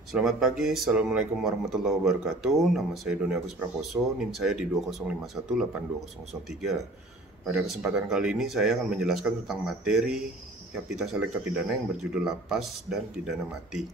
Selamat pagi, Assalamualaikum warahmatullahi wabarakatuh. Nama saya Doni Agus Prakoso, NIM saya di 2051820003. Pada kesempatan kali ini saya akan menjelaskan tentang materi Habeas Electa Pidana yang berjudul Lapas dan Pidana Mati.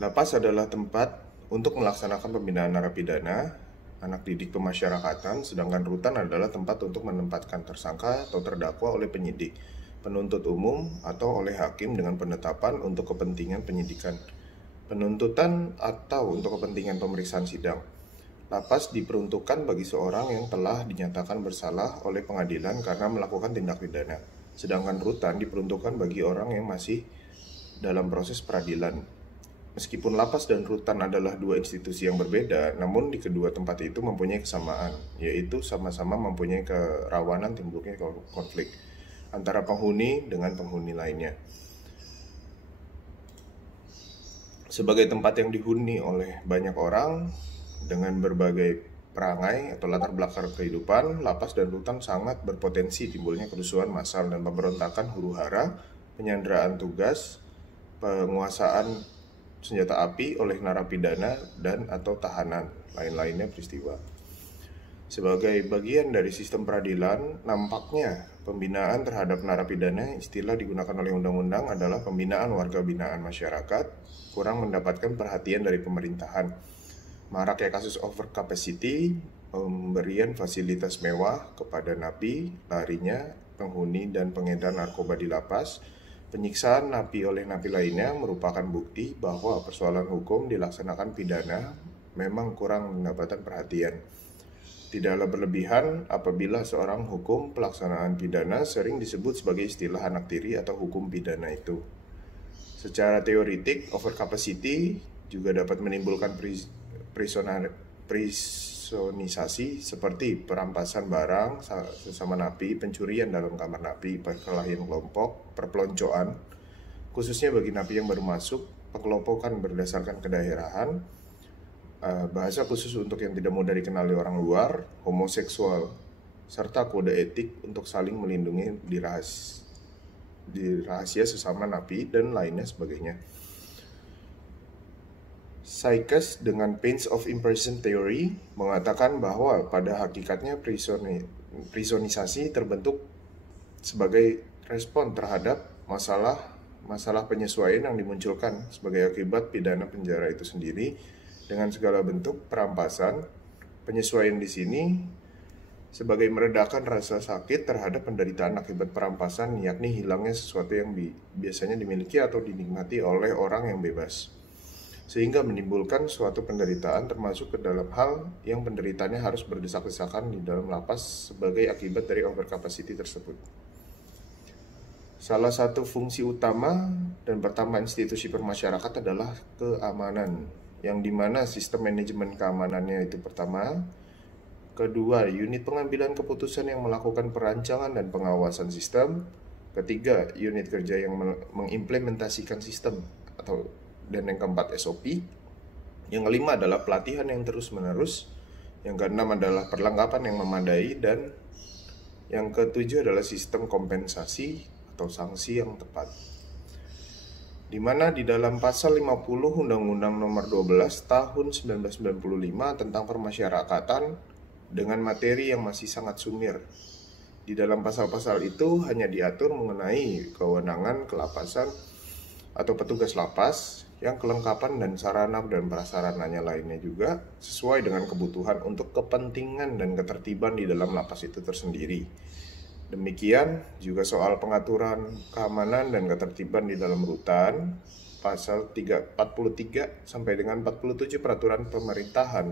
Lapas adalah tempat untuk melaksanakan pembinaan narapidana, anak didik pemasyarakatan, sedangkan rutan adalah tempat untuk menempatkan tersangka atau terdakwa oleh penyidik, penuntut umum, atau oleh hakim dengan penetapan untuk kepentingan penyidikan, penuntutan, atau untuk kepentingan pemeriksaan sidang. Lapas diperuntukkan bagi seorang yang telah dinyatakan bersalah oleh pengadilan karena melakukan tindak pidana, sedangkan rutan diperuntukkan bagi orang yang masih dalam proses peradilan. Meskipun lapas dan rutan adalah dua institusi yang berbeda, namun di kedua tempat itu mempunyai kesamaan, yaitu sama-sama mempunyai kerawanan timbulnya konflik antara penghuni dengan penghuni lainnya. Sebagai tempat yang dihuni oleh banyak orang dengan berbagai perangai atau latar belakang kehidupan, lapas dan rutan sangat berpotensi timbulnya kerusuhan massal dan pemberontakan huru-hara, penyanderaan tugas, penguasaan senjata api oleh narapidana dan atau tahanan, lain-lainnya peristiwa. Sebagai bagian dari sistem peradilan, nampaknya pembinaan terhadap narapidana, istilah digunakan oleh undang-undang adalah pembinaan warga binaan masyarakat, kurang mendapatkan perhatian dari pemerintahan. Maraknya kasus over capacity, pemberian fasilitas mewah kepada napi, larinya penghuni dan pengedar narkoba di lapas, penyiksaan napi oleh napi lainnya merupakan bukti bahwa persoalan hukum dilaksanakan pidana memang kurang mendapatkan perhatian. Tidaklah berlebihan apabila seorang hukum pelaksanaan pidana sering disebut sebagai istilah anak tiri atau hukum pidana itu. Secara teoritik, overcapacity juga dapat menimbulkan prisonisasi seperti perampasan barang sesama napi, pencurian dalam kamar napi, perkelahian kelompok, perpeloncoan, khususnya bagi napi yang baru masuk, pengelompokan berdasarkan kedaerahan, bahasa khusus untuk yang tidak mudah dikenali orang luar, homoseksual, serta kode etik untuk saling melindungi di rahasia sesama napi, dan lainnya sebagainya. Sykes dengan Pains of Imprison Theory mengatakan bahwa pada hakikatnya prisonisasi terbentuk sebagai respon terhadap masalah penyesuaian yang dimunculkan sebagai akibat pidana penjara itu sendiri dengan segala bentuk perampasan. Penyesuaian di sini sebagai meredakan rasa sakit terhadap penderitaan akibat perampasan, yakni hilangnya sesuatu yang biasanya dimiliki atau dinikmati oleh orang yang bebas, sehingga menimbulkan suatu penderitaan termasuk ke dalam hal yang penderitaannya harus berdesak-desakan di dalam lapas sebagai akibat dari overcapacity tersebut. Salah satu fungsi utama dan pertama institusi permasyarakat adalah keamanan, yang dimana sistem manajemen keamanannya itu pertama. Kedua, unit pengambilan keputusan yang melakukan perancangan dan pengawasan sistem. Ketiga, unit kerja yang mengimplementasikan sistem dan yang keempat SOP. Yang kelima adalah pelatihan yang terus-menerus. Yang keenam adalah perlengkapan yang memadai. Dan yang ketujuh adalah sistem kompensasi atau sanksi yang tepat. Di mana di dalam pasal 50 Undang-Undang Nomor 12 Tahun 1995 tentang Permasyarakatan dengan materi yang masih sangat sumir. Di dalam pasal-pasal itu hanya diatur mengenai kewenangan kelapasan atau petugas lapas yang kelengkapan dan sarana dan prasarananya lainnya juga sesuai dengan kebutuhan untuk kepentingan dan ketertiban di dalam lapas itu tersendiri. Demikian juga soal pengaturan keamanan dan ketertiban di dalam rutan, pasal 43 sampai dengan 47 Peraturan Pemerintahan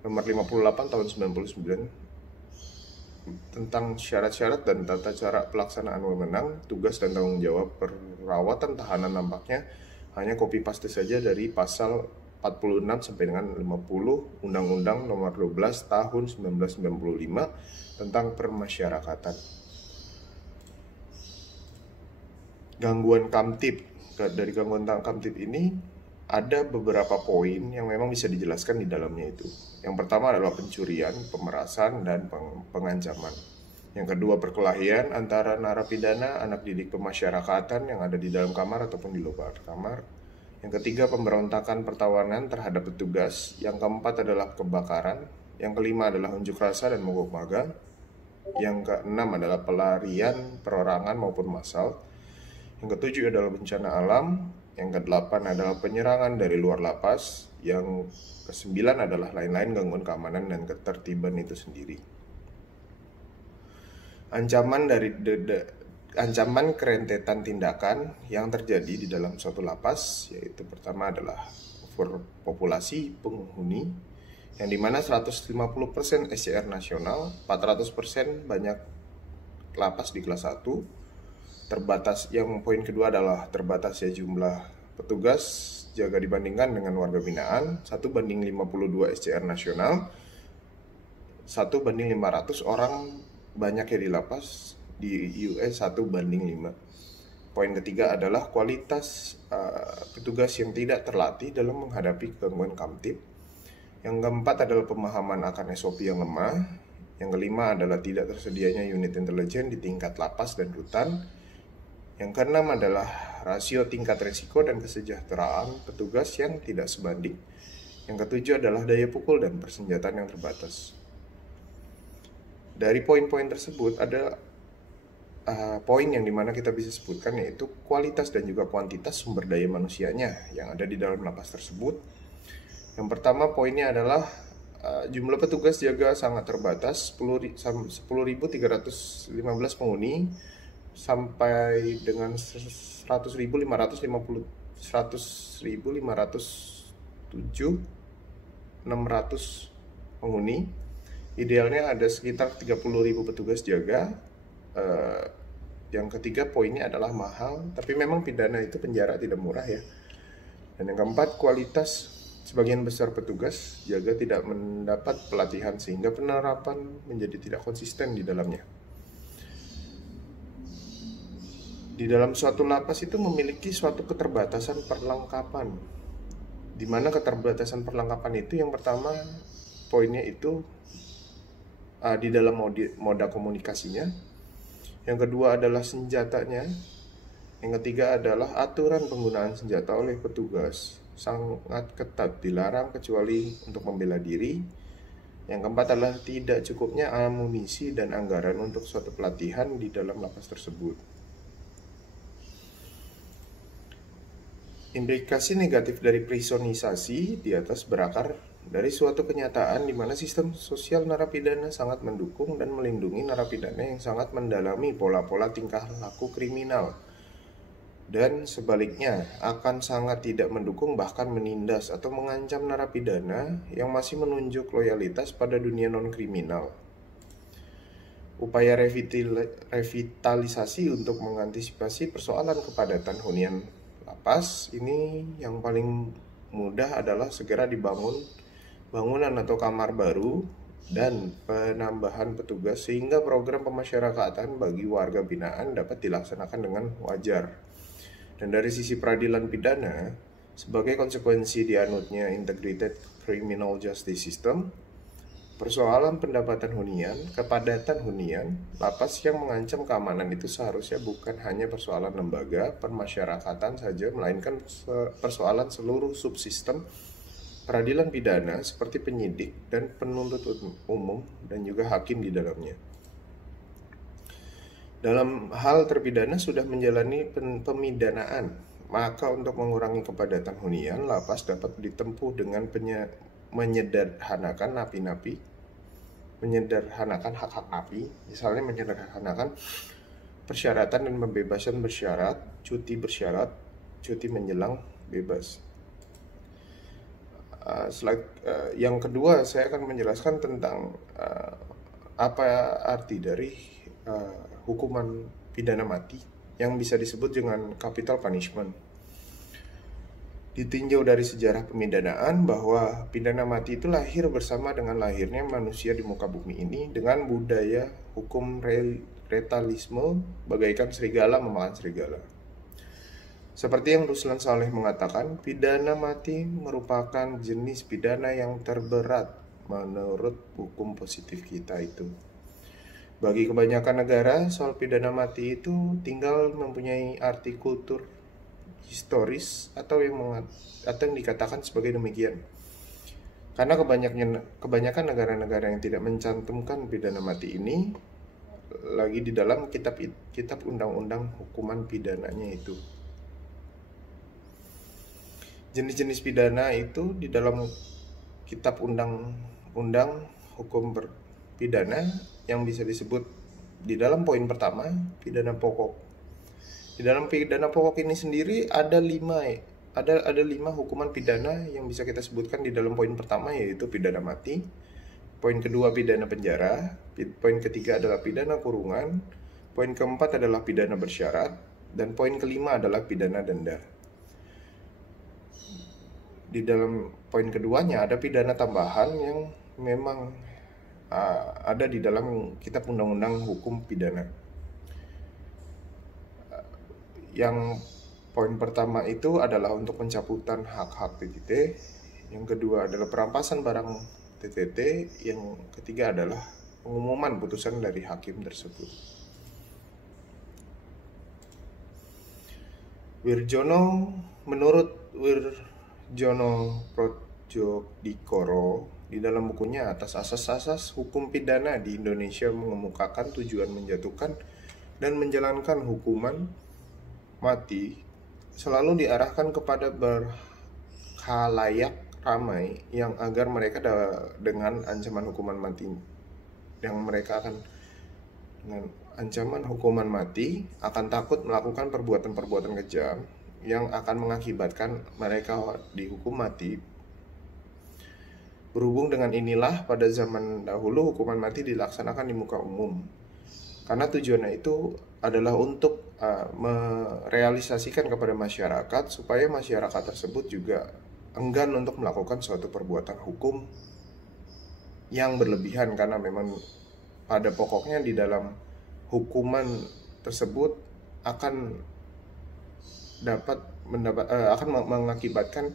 Nomor 58 Tahun 99 tentang syarat-syarat dan tata cara pelaksanaan wewenang, tugas dan tanggung jawab perawatan tahanan nampaknya hanya copy paste saja dari pasal 46 sampai dengan 50 Undang-Undang Nomor 12 Tahun 1995 tentang Permasyarakatan. Gangguan kamtip. Dari gangguan kamtip ini ada beberapa poin yang memang bisa dijelaskan di dalamnya itu. Yang pertama adalah pencurian, pemerasan, dan pengancaman. Yang kedua, perkelahian antara narapidana, anak didik pemasyarakatan yang ada di dalam kamar ataupun di luar kamar. Yang ketiga, pemberontakan pertawanan terhadap petugas. Yang keempat adalah kebakaran. Yang kelima adalah unjuk rasa dan mogok magang. Yang keenam adalah pelarian, perorangan maupun massal. Yang ketujuh adalah bencana alam. Yang kedelapan adalah penyerangan dari luar lapas. Yang kesembilan adalah lain-lain gangguan keamanan dan ketertiban itu sendiri. Ancaman kerentetan tindakan yang terjadi di dalam suatu lapas, yaitu pertama adalah overpopulasi penghuni, yang dimana 150% SCR nasional, 400% banyak lapas di kelas 1, terbatas. Yang poin kedua adalah terbatasnya jumlah petugas jaga dibandingkan dengan warga binaan, 1:52 SCR nasional, 1:500 orang banyak ya di lapas. Di US 1:5. Poin ketiga adalah kualitas petugas yang tidak terlatih dalam menghadapi gangguan kamtib. Yang keempat adalah pemahaman akan SOP yang lemah. Yang kelima adalah tidak tersedianya unit intelijen di tingkat lapas dan rutan. Yang keenam adalah rasio tingkat risiko dan kesejahteraan petugas yang tidak sebanding. Yang ketujuh adalah daya pukul dan persenjataan yang terbatas. Dari poin-poin tersebut ada poin yang dimana kita bisa sebutkan, yaitu kualitas dan juga kuantitas sumber daya manusianya yang ada di dalam lapas tersebut. Yang pertama poinnya adalah jumlah petugas jaga sangat terbatas, 10.315 penghuni sampai dengan 100.506 penghuni. Idealnya ada sekitar 30.000 petugas jaga. Yang ketiga poinnya adalah mahal, tapi memang pidana itu penjara tidak murah ya. Dan yang keempat, kualitas. Sebagian besar petugas jaga tidak mendapat pelatihan sehingga penerapan menjadi tidak konsisten di dalamnya. Di dalam suatu lapas itu memiliki suatu keterbatasan perlengkapan, di mana keterbatasan perlengkapan itu yang pertama poinnya itu di dalam moda komunikasinya. Yang kedua adalah senjatanya. Yang ketiga adalah aturan penggunaan senjata oleh petugas. Sangat ketat, dilarang kecuali untuk membela diri. Yang keempat adalah tidak cukupnya amunisi dan anggaran untuk suatu pelatihan di dalam lapas tersebut. Implikasi negatif dari prisonisasi di atas berakar dari suatu kenyataan di mana sistem sosial narapidana sangat mendukung dan melindungi narapidana yang sangat mendalami pola-pola tingkah laku kriminal, dan sebaliknya akan sangat tidak mendukung bahkan menindas atau mengancam narapidana yang masih menunjuk loyalitas pada dunia non-kriminal. Upaya revitalisasi untuk mengantisipasi persoalan kepadatan hunian lapas ini yang paling mudah adalah segera dibangun bangunan atau kamar baru dan penambahan petugas sehingga program pemasyarakatan bagi warga binaan dapat dilaksanakan dengan wajar. Dan dari sisi peradilan pidana, sebagai konsekuensi dianutnya Integrated Criminal Justice System, persoalan pendapatan hunian, kepadatan hunian, lapas yang mengancam keamanan itu seharusnya bukan hanya persoalan lembaga permasyarakatan saja, melainkan persoalan seluruh subsistem peradilan pidana seperti penyidik dan penuntut umum dan juga hakim di dalamnya. Dalam hal terpidana sudah menjalani pemidanaan, maka untuk mengurangi kepadatan hunian, lapas dapat ditempuh dengan menyederhanakan napi-napi, menyederhanakan hak-hak napi, misalnya menyederhanakan persyaratan dan pembebasan bersyarat, cuti bersyarat, cuti menjelang bebas. Yang kedua, saya akan menjelaskan tentang apa arti dari hukuman pidana mati yang bisa disebut dengan capital punishment. Ditinjau dari sejarah pemidanaan bahwa pidana mati itu lahir bersama dengan lahirnya manusia di muka bumi ini dengan budaya hukum retalisme bagaikan serigala memakan serigala. Seperti yang Ruslan Saleh mengatakan, pidana mati merupakan jenis pidana yang terberat menurut hukum positif kita itu. Bagi kebanyakan negara, soal pidana mati itu tinggal mempunyai arti kultur historis atau yang dikatakan sebagai demikian. Karena kebanyakan negara-negara yang tidak mencantumkan pidana mati ini lagi di dalam kitab undang-undang hukuman pidananya itu. Jenis-jenis pidana itu di dalam kitab undang-undang hukum pidana yang bisa disebut di dalam poin pertama, pidana pokok. Di dalam pidana pokok ini sendiri ada 5 hukuman pidana yang bisa kita sebutkan di dalam poin pertama, yaitu pidana mati. Poin kedua pidana penjara, poin ketiga adalah pidana kurungan, poin keempat adalah pidana bersyarat, dan poin kelima adalah pidana denda. Di dalam poin keduanya ada pidana tambahan yang memang ada di dalam kitab undang-undang hukum pidana. Yang poin pertama itu adalah untuk pencabutan hak-hak TTT, yang kedua adalah perampasan barang TTT, yang ketiga adalah pengumuman putusan dari hakim tersebut. Menurut Wirjono Prodjokdikoro, di dalam bukunya atas asas-asas hukum pidana di Indonesia mengemukakan tujuan menjatuhkan dan menjalankan hukuman mati selalu diarahkan kepada berkhalayak ramai yang agar mereka dengan ancaman hukuman mati akan takut melakukan perbuatan-perbuatan kejam yang akan mengakibatkan mereka dihukum mati. Berhubung dengan inilah pada zaman dahulu hukuman mati dilaksanakan di muka umum. Karena tujuannya itu adalah untuk merealisasikan kepada masyarakat supaya masyarakat tersebut juga enggan untuk melakukan suatu perbuatan hukum yang berlebihan, karena memang pada pokoknya di dalam hukuman tersebut akan mengakibatkan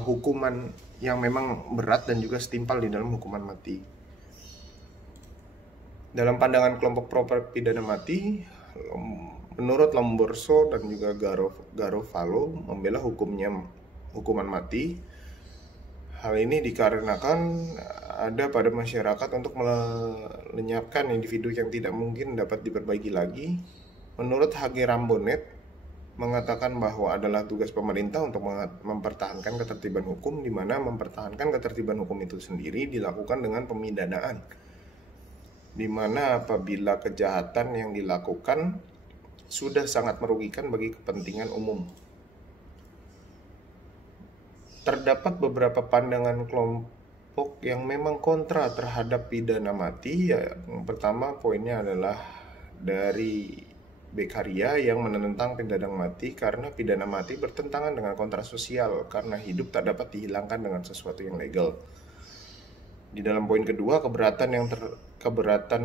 hukuman yang memang berat dan juga setimpal di dalam hukuman mati. Dalam pandangan kelompok pro pidana mati, menurut Lomborso dan juga Garofalo membela hukuman mati. Hal ini dikarenakan ada pada masyarakat untuk melenyapkan individu yang tidak mungkin dapat diperbaiki lagi. Menurut H.G. Rambonet mengatakan bahwa adalah tugas pemerintah untuk mempertahankan ketertiban hukum, di mana mempertahankan ketertiban hukum itu sendiri dilakukan dengan pemidanaan, di mana apabila kejahatan yang dilakukan sudah sangat merugikan bagi kepentingan umum. Terdapat beberapa pandangan kelompok yang memang kontra terhadap pidana mati. Yang pertama poinnya adalah dari Beccaria yang menentang pidana mati karena pidana mati bertentangan dengan kontrak sosial, karena hidup tak dapat dihilangkan dengan sesuatu yang legal. Di dalam poin kedua, keberatan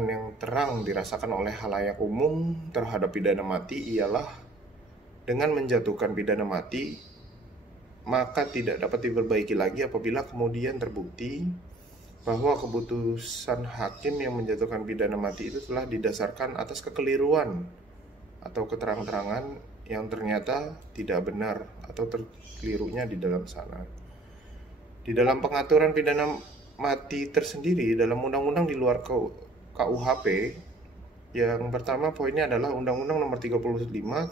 yang terang dirasakan oleh halayak umum terhadap pidana mati ialah dengan menjatuhkan pidana mati, maka tidak dapat diperbaiki lagi apabila kemudian terbukti bahwa keputusan hakim yang menjatuhkan pidana mati itu telah didasarkan atas kekeliruan atau keterang-terangan yang ternyata tidak benar atau terkelirunya di dalam sana. Di dalam pengaturan pidana mati tersendiri dalam undang-undang di luar KUHP, yang pertama poinnya adalah Undang-Undang Nomor 35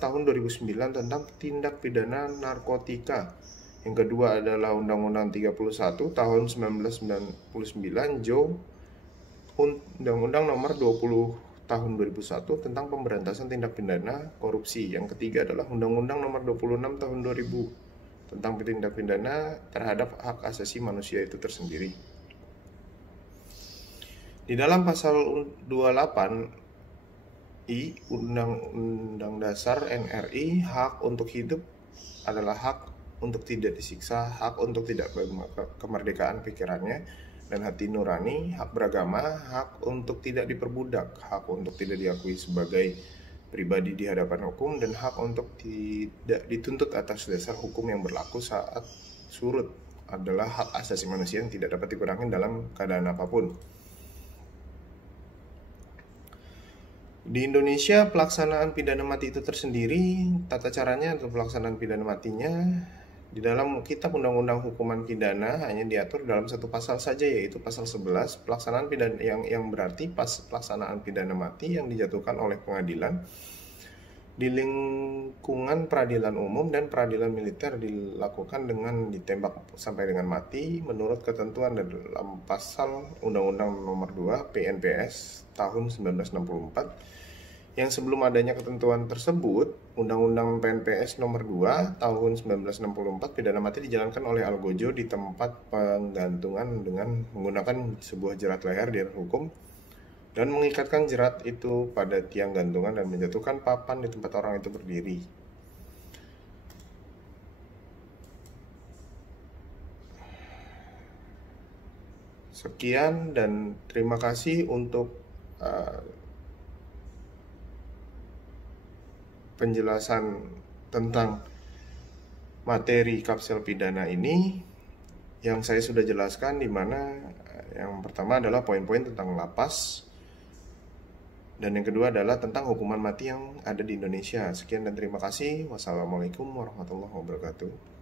Tahun 2009 tentang tindak pidana narkotika. Yang kedua adalah Undang-Undang 31 Tahun 1999 Undang-Undang Nomor 20 Tahun 2001 tentang pemberantasan tindak pidana korupsi. Yang ketiga adalah Undang-Undang Nomor 26 Tahun 2000 tentang tindak pidana terhadap hak asasi manusia itu tersendiri. Di dalam pasal 28I Undang-Undang Dasar NRI, hak untuk hidup adalah hak untuk tidak disiksa, hak untuk tidak kemerdekaan pikirannya dan hati nurani, hak beragama, hak untuk tidak diperbudak, hak untuk tidak diakui sebagai pribadi di hadapan hukum, dan hak untuk tidak dituntut atas dasar hukum yang berlaku saat surut adalah hak asasi manusia yang tidak dapat dikurangi dalam keadaan apapun. Di Indonesia pelaksanaan pidana mati itu tersendiri, tata caranya untuk pelaksanaan pidana matinya di dalam Kitab Undang-Undang Hukuman Pidana hanya diatur dalam satu pasal saja, yaitu pasal 11 pelaksanaan pidana yang berarti pelaksanaan pidana mati yang dijatuhkan oleh pengadilan di lingkungan peradilan umum dan peradilan militer dilakukan dengan ditembak sampai dengan mati menurut ketentuan dalam pasal Undang-Undang Nomor 2 PNPS tahun 1964. Yang sebelum adanya ketentuan tersebut, Undang-Undang PNPS Nomor 2 tahun 1964, pidana mati dijalankan oleh Algojo di tempat penggantungan dengan menggunakan sebuah jerat leher di hukum dan mengikatkan jerat itu pada tiang gantungan dan menjatuhkan papan di tempat orang itu berdiri. Sekian dan terima kasih untuk penjelasan tentang materi kapsel pidana ini yang saya sudah jelaskan, di mana yang pertama adalah poin-poin tentang lapas dan yang kedua adalah tentang hukuman mati yang ada di Indonesia. Sekian dan terima kasih. Wassalamualaikum warahmatullahi wabarakatuh.